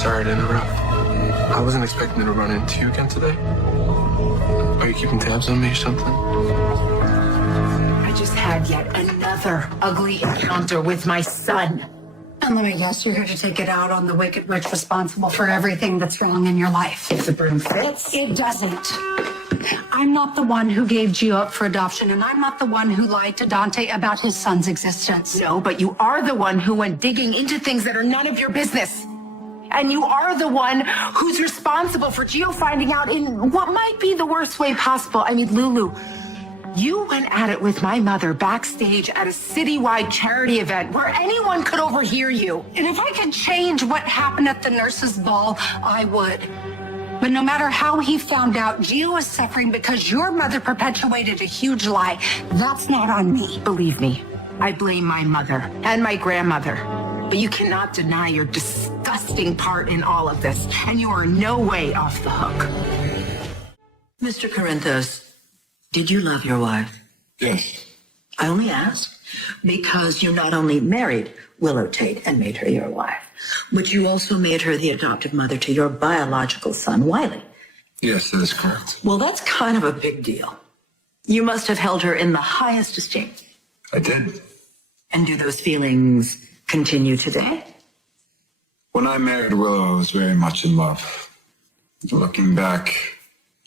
sorry to interrupt. I wasn't expecting to run into you again today. Are you keeping tabs on me or something? I just had yet another ugly encounter with my son. And let me guess, you're here to take it out on the wicked witch responsible for everything that's wrong in your life. If the broom fits. It doesn't. I'm not the one who gave Gio up for adoption, and I'm not the one who lied to Dante about his son's existence. No, but you are the one who went digging into things that are none of your business. And you are the one who's responsible for Gio finding out in what might be the worst way possible. I mean, Lulu, you went at it with my mother backstage at a citywide charity event where anyone could overhear you. And if I could change what happened at the nurses' ball, I would. But no matter how he found out, Gio is suffering because your mother perpetuated a huge lie. That's not on me. Believe me, I blame my mother and my grandmother. But you cannot deny your disgusting part in all of this, and you are no way off the hook. Mr. Corinthos, did you love your wife? Yes. I only ask because you not only married Willow Tate and made her your wife, but you also made her the adoptive mother to your biological son, Wiley. Yes, that is correct. Well, that's kind of a big deal. You must have held her in the highest esteem. I did. And do those feelings continue today? When I married Willow, I was very much in love. Looking back,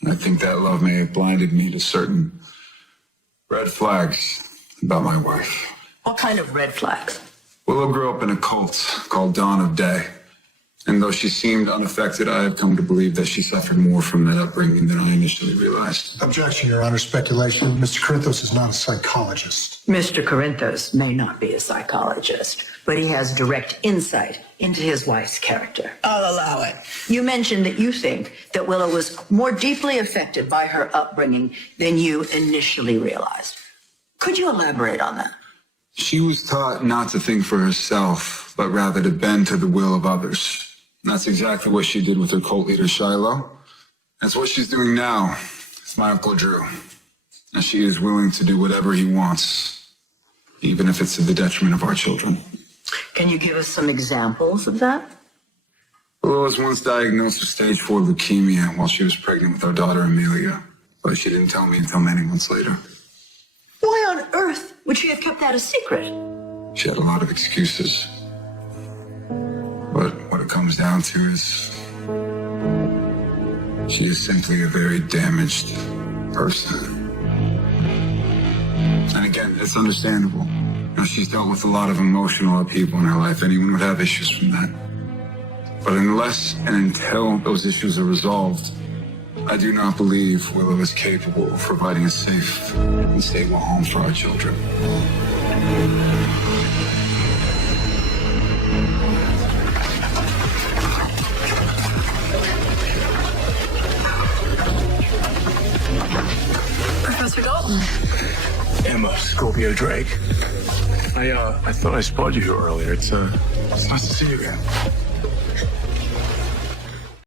I think that love may have blinded me to certain red flags about my wife. What kind of red flags? Willow grew up in a cult called Dawn of Day. And though she seemed unaffected, I have come to believe that she suffered more from that upbringing than I initially realized. Objection, Your Honor. Speculation. Mr. Corinthos is not a psychologist. Mr. Corinthos may not be a psychologist, but he has direct insight into his wife's character. I'll allow it. You mentioned that you think that Willow was more deeply affected by her upbringing than you initially realized. Could you elaborate on that? She was taught not to think for herself, but rather to bend to the will of others. And that's exactly what she did with her cult leader, Shiloh. That's what she's doing now with my Uncle Drew. And she is willing to do whatever he wants, even if it's to the detriment of our children. Can you give us some examples of that? Willow was once diagnosed with stage 4 leukemia while she was pregnant with our daughter, Amelia. But she didn't tell me until many months later. Why on earth would she have kept that a secret? She had a lot of excuses. But what it comes down to is she is simply a very damaged person. And again, it's understandable. You know, she's dealt with a lot of emotional upheaval in her life. Anyone would have issues from that. But unless and until those issues are resolved, I do not believe Willow is capable of providing a safe and stable home for our children. Professor Dalton. Emma, Scorpio Drake. I thought I spotted you here earlier. It's nice to see you again.